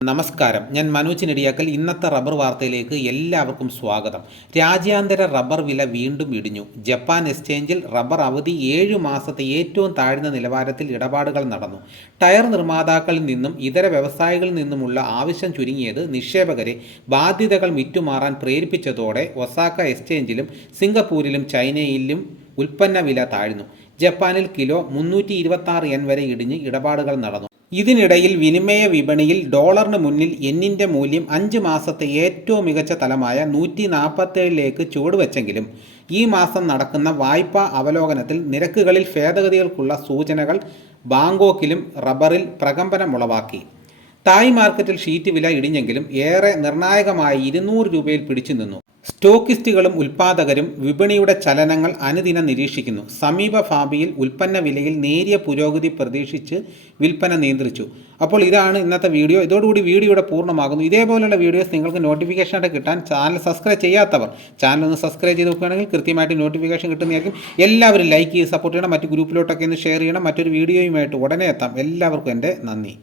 നമസ്കാരം. ഞാൻ മനോജ് നെടിയാക്കൽ. ഇന്നത്തെ റബ്ബർ വാർത്തയിലേക്ക് എല്ലാവർക്കും സ്വാഗതം. രാജ്യാന്തര റബ്ബർ വില വീണ്ടും ഇടിഞ്ഞു. ജപ്പാൻ എക്സ്ചേഞ്ചിൽ റബ്ബർ അവധി ഏഴ് മാസത്തെ ഏറ്റവും താഴ്ന്ന നിലവാരത്തിൽ ഇടപാടുകൾ നടന്നു. ടയർ നിർമ്മാതാക്കളിൽ നിന്നും ഇതര വ്യവസായികളിൽ നിന്നുമുള്ള ആവശ്യം ചുരുങ്ങിയത് നിക്ഷേപകരെ ബാധ്യതകൾ വിറ്റുമാറാൻ പ്രേരിപ്പിച്ചതോടെ ഒസാക്ക എക്സ്ചേഞ്ചിലും സിംഗപ്പൂരിലും ചൈനയിലും ഉൽപ്പന്ന വില താഴ്ന്നു. ജപ്പാനിൽ കിലോ മുന്നൂറ്റി ഇരുപത്തി എൻ വരെ ഇടിഞ്ഞ് ഇടപാടുകൾ നടന്നു. ഇതിനിടയിൽ വിനിമയ വിപണിയിൽ ഡോളറിന് മുന്നിൽ എന്നിന്റെ മൂല്യം അഞ്ച് മാസത്തെ ഏറ്റവും മികച്ച തലമായ നൂറ്റി നാൽപ്പത്തേഴിലേക്ക് ചുവടുവെച്ചെങ്കിലും ഈ മാസം നടക്കുന്ന വായ്പാ അവലോകനത്തിൽ നിരക്കുകളിൽ ഭേദഗതികൾക്കുള്ള സൂചനകൾ ബാങ്കോക്കിലും റബ്ബറിൽ പ്രകമ്പനമുളവാക്കി. തായ് മാർക്കറ്റിൽ ഷീറ്റ് വില ഇടിഞ്ഞെങ്കിലും ഏറെ നിർണായകമായി ഇരുന്നൂറ് രൂപയിൽ പിടിച്ചു നിന്നു സ്റ്റോക്കിസ്റ്റുകളും ഉൽപാദകരും വിപണിയുടെ ചലനങ്ങൾ അനുദിനം നിരീക്ഷിക്കുന്നു. സമീപ ഭാവിയിൽ ഉൽപ്പന്ന വിലയിൽ നേരിയ പുരോഗതി പ്രതീക്ഷിച്ച് വിൽപ്പന നിയന്ത്രിച്ചു. അപ്പോൾ ഇതാണ് ഇന്നത്തെ വീഡിയോ. ഇതോടുകൂടി വീഡിയോയുടെ പൂർണമാകുന്നു. ഇതേപോലെയുള്ള വീഡിയോസ് നിങ്ങൾക്ക് നോട്ടിഫിക്കേഷനായിട്ട് കിട്ടാൻ ചാനൽ സബ്സ്ക്രൈബ് ചെയ്യാത്തവർ ചാനൽ ഒന്ന് സബ്സ്ക്രൈബ് ചെയ്ത് നോക്കുകയാണെങ്കിൽ കൃത്യമായിട്ട് നോട്ടിഫിക്കേഷൻ കിട്ടുന്നതായിരിക്കും. എല്ലാവരും ലൈക്ക് ചെയ്ത് സപ്പോർട്ട് ചെയ്യണം. മറ്റ് ഗ്രൂപ്പിലോട്ടൊക്കെ ഒന്ന് ഷെയർ ചെയ്യണം. മറ്റൊരു വീഡിയോയുമായിട്ട് ഉടനെ എത്താം. എല്ലാവർക്കും എന്റെ നന്ദി.